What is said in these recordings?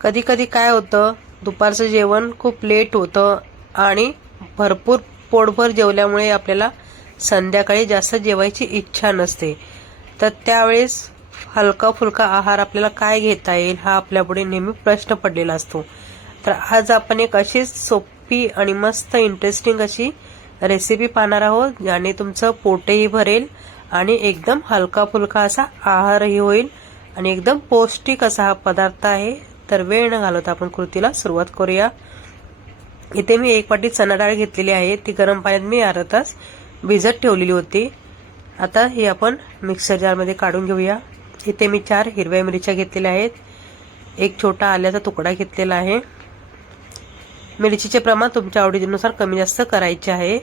कधी कधी काय होतं दुपारचं जेवण खूप लेट होतं आणि भरपूर पोटभर जेवल्यामुळे आपल्याला संध्याकाळी जास्त जेवायची इच्छा नसते. तर त्यावेळेस हलका फुलका आहार आपल्याला काय घेता येईल हा आपल्यापुढे नेहमी प्रश्न पडलेला असतो. तर आज आपण एक अशीच सोपी आणि मस्त इंटरेस्टिंग अशी रेसिपी पाहणार आहोत ज्याने तुमचं पोटही भरेल आणि एकदम हलका फुलका असा आहारही होईल आणि एकदम पौष्टिक असा हा पदार्थ आहे. तर वेळ न घालवता आपण कृतीला सुरुवात करूया. इथे मी एक वाटी चणा डाळ घेतलेली आहे. ती गरम पाण्यात मी अर्धा तास भिजत ठेवलेली होती. आता ही आपण मिक्सर जारमध्ये काढून घेऊया. इथे मी चार हिरव्या मिरच्या घेतलेल्या आहेत. एक छोटा आल्याचा तुकडा घेतलेला आहे. मिरचीचे प्रमाण तुमच्या आवडीनुसार कमी जास्त करायचे आहे.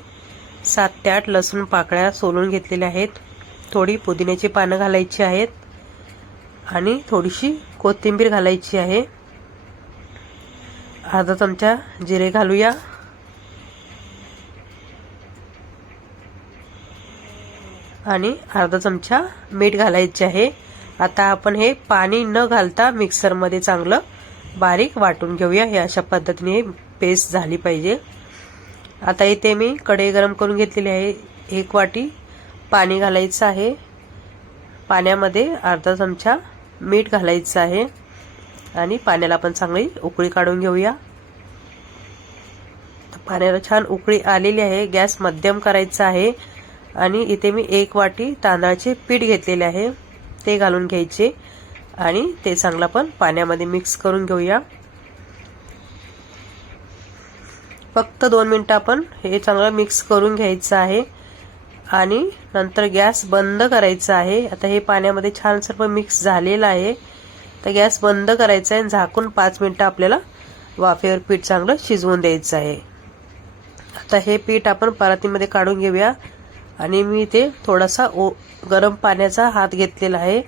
सात ते आठ लसूण पाकळ्या सोलून घेतलेल्या आहेत. थोडी पुदिन्याची पानं घालायची आहेत. आणि थोडीशी कोथिंबीर घालायची आहे. अर्धा चमचा जिरे घालूया. आणि अर्धा चमचा मीठ घालायचे आहे. आता आपण हे पाणी न घालता मिक्सरमध्ये चांगलं बारीक वाटून घेऊया. हे अशा पद्धतीने पेस्ट झाली पाहिजे. आता इथे मी कढई गरम करून घेतलेली आहे. एक वाटी पाणी घालायचं आहे. पाण्यामध्ये अर्धा चमचा मीठ घालायचं आहे. आणि पाण्याला आपण चांगली उकळी काढून घेऊया. पाण्याला छान उकळी आलेली आहे. गॅस मध्यम करायचा आहे. आणि इथे मी एक वाटी तांदळाचे पीठ घेतलेले आहे. ते घालून घ्यायचे. आणि ते चांगलं पण पाण्यामध्ये मिक्स करून घेऊया. फक्त दोन मिनटं आपण हे चांगलं मिक्स करून घ्यायचं आहे. आणि नंतर गॅस बंद करायचा आहे. आता हे पाण्यामध्ये छान सर्व मिक्स झालेलं आहे. तर गॅस बंद करायचा आहे झाकून पाच मिनटं आपल्याला वाफेवर पीठ चांगलं शिजवून द्यायचं आहे. आता हे पीठ आपण परातीमध्ये काढून घेऊया. आणि मी ते थोडासा ओ गरम पाण्याचा हात घेतलेला आहे.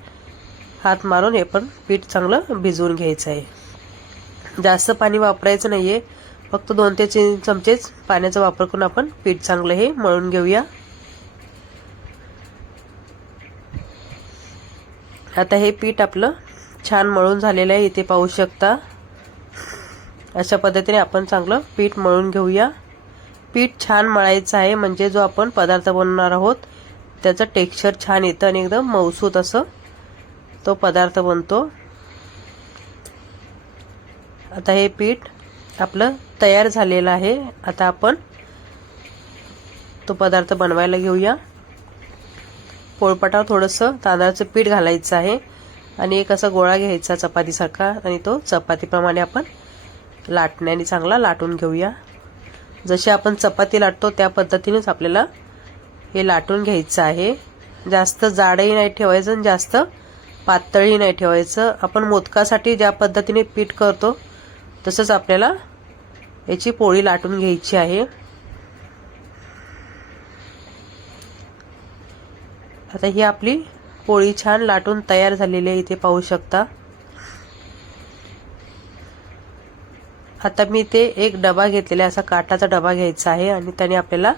हात मारून हे पण पीठ चांगलं भिजवून घ्यायचं आहे. जास्त पाणी वापरायचं नाही आहे फक्त दोन ते तीन चमचेच पाण्याचा वापर करून आपण पीठ चांगलं हे मळून घेऊया. आता हे पीठ आपलं छान मळून झालेलं आहे इथे पाहू शकता. अशा पद्धतीने आपण चांगलं पीठ मळून घेऊया. पीठ छान मळायचं आहे म्हणजे जो आपण पदार्थ बनवणार आहोत त्याचं टेक्स्चर छान येतं आणि एकदम मौसूत असं तो पदार्थ बनतो. आता हे पीठ आपलं तयार झालेलं आहे. आता आपण तो पदार्थ बनवायला घेऊया. पोळपाटावर थोडंसं तांदळाचं पीठ घालायचं आहे. आणि एक असा गोळा घ्यायचा चपातीसारखा आणि तो चपातीप्रमाणे आपण लाटण्याने चांगला लाटून घेऊया. जशी आपण चपाती लाटतो त्या पद्धतीनेच आपल्याला हे लाटून घ्यायचं आहे. जास्त जाडही नाही ठेवायचं आणि जास्त पातळही नाही ठेवायचं. आपण मोदकासाठी ज्या पद्धतीने पीठ करतो तसंच आपल्याला याची पोळी लाटून घ्यायची आहे. आता ही आपली पोळी छान लाटून तयार झालेली आहे इथे पाहू शकता. आता मी ते एक डबा घेतलेला असा काटाचा डबा घ्यायचा आहे आणि त्याने आपल्याला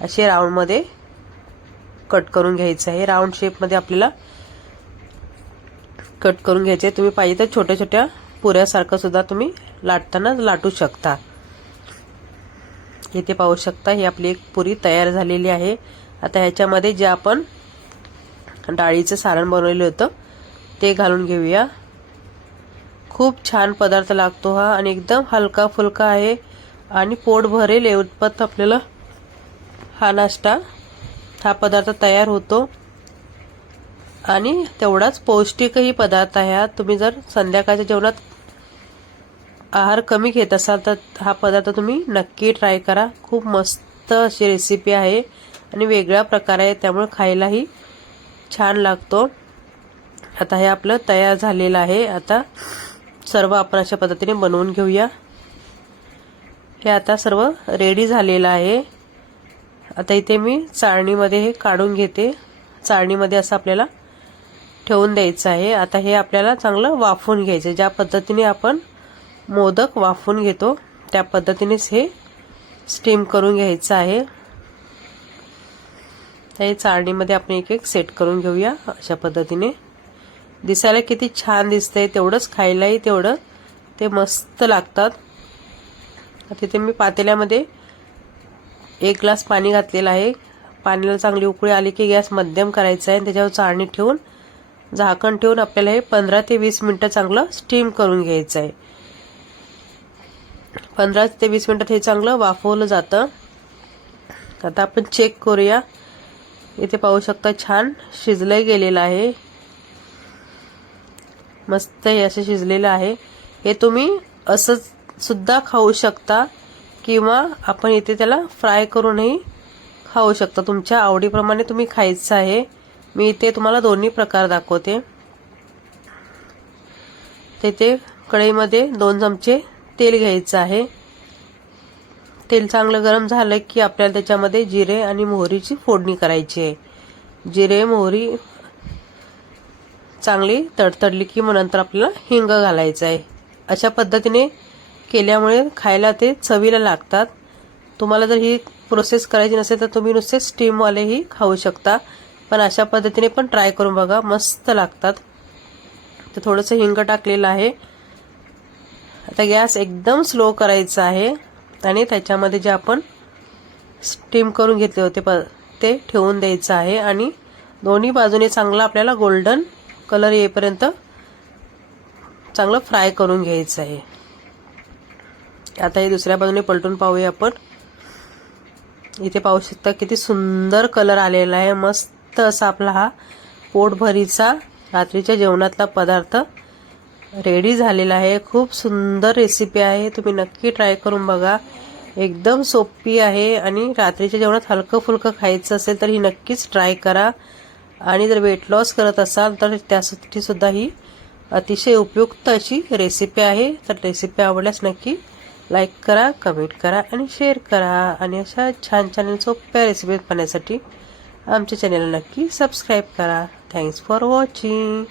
असे राऊंडमध्ये कट करून घ्यायचं आहे. राऊंड शेपमध्ये आपल्याला कट करून घ्यायचे तुम्ही पाहिजे तर छोट्या छोट्या पुऱ्यासारखं सुद्धा तुम्ही लाटताना लाटू शकता. इथे पाहू शकता ही आपली एक पुरी तयार झालेली आहे. आता ह्याच्यामध्ये जे आपण डाळीचं सारण बनवलेलं होतं. ते घालून घेऊया. खूप छान पदार्थ लागतो हा आणि एकदम हलका फुलका आहे. आणि पोट भरेल एवढपत आपल्याला हा नाश्ता. हा पदार्थ तयार होतो. आणि तेवढाच पौष्टिकही पदार्थ आहे हा. तुम्ही जर संध्याकाळच्या जेवणात आहार कमी घेत असाल तर हा पदार्थ तुम्ही नक्की ट्राय करा. खूप मस्त अशी रेसिपी आहे आणि वेगळ्या प्रकार आहे त्यामुळे खायलाही छान लागतो. आता हे आपलं तयार झालेलं आहे. आता सर्व आपण अशा पद्धतीने बनवून घेऊया. हे आता सर्व रेडी झालेलं आहे. आता इथे मी चाळणीमध्ये हे काढून घेते. चाळणीमध्ये असं आपल्याला ठेवून द्यायचं आहे. आता हे आपल्याला चांगलं वाफवून घ्यायचं ज्या पद्धतीने आपण मोदक वाफवून घेतो त्या पद्धतीनेच हे स्टीम करून घ्यायचं आहे. हे चाळणीमध्ये आपण एक एक सेट करून घेऊया अशा पद्धतीने. दिसायला किती छान दिसतंय तेवढंच खायलाही तेवढं ते मस्त लागतात. तिथे मी पातेल्यामध्ये एक ग्लास पाणी घातलेलं आहे. पाण्याला चांगली उकळी आली की गॅस मध्यम करायचा आहे आणि त्याच्यावर चाळणी ठेवून झाकण ठेवून आपल्याला हे पंधरा ते वीस मिनटं चांगलं स्टीम करून घ्यायचं आहे. पंधरा ते वीस मिनटात हे चांगलं वाफवलं जातं. आता आपण चेक करूया. इथे पाहू शकता छान शिजलं गेलेलं आहे. मस्त हे असं शिजलेलं आहे. हे तुम्ही असं सुद्धा खाऊ शकता किंवा आपण इथे त्याला फ्राय करूनही खाऊ शकता. तुमच्या आवडीप्रमाणे तुम्ही खायचं आहे. मी इथे तुम्हाला दोन्ही प्रकार दाखवते. तेथे कढईमध्ये दोन चमचे तेल घ्यायचं आहे. तेल चांगलं गरम झालं की आपल्याला त्याच्यामध्ये जिरे आणि मोहरीची फोडणी करायची आहे. जिरे मोहरी चांगली तडतडली की मग नंतर आपल्याला हिंग घालायचं आहे. अशा पद्धतीने केल्यामुळे खायला ते चवीला लागतात. तुम्हाला जर ही प्रोसेस करायची नसेल तर तुम्ही नुसते स्टीमवालेही खाऊ शकता. पण अशा पद्धतीने पण ट्राय करून बघा मस्त लागतात. तर थोडंसं हिंग टाकलेलं आहे. आता गॅस एकदम स्लो करायचा आहे. आणि त्याच्यामध्ये जे आपण स्टीम करून घेतले होते प ते ठेवून द्यायचं आहे. आणि दोन्ही बाजूने चांगला आपल्याला गोल्डन कलर येईपर्यंत चांगलं फ्राय करून घ्यायचं आहे. आता हे दुसऱ्या बाजूने पलटून पाहूया आपण. इथे पाहू शकता किती सुंदर कलर आलेला आहे. मस्त असा आपला हा पोटभरीचा रात्रीच्या जेवणातला पदार्थ. रेडी झालेला आहे. खूप सुंदर रेसिपी आहे. तुम्ही नक्की ट्राय करून बघा. एकदम सोपी आहे आणि रात्रीच्या जेवणात हलकं फुलकं खायचं असेल तर ही नक्कीच ट्राय करा. आणि जर वेट लॉस करत असाल तर त्यासाठी सुद्धा ही अतिशय उपयुक्त अशी रेसिपी आहे. तर रेसिपी आवडल्यास नक्की लाईक करा कमेंट करा आणि शेअर करा. आणि अशा छान छान सोप्या रेसिपी पाहण्यासाठी आमच्या चॅनलला नक्की सबस्क्राईब करा. Thanks for watching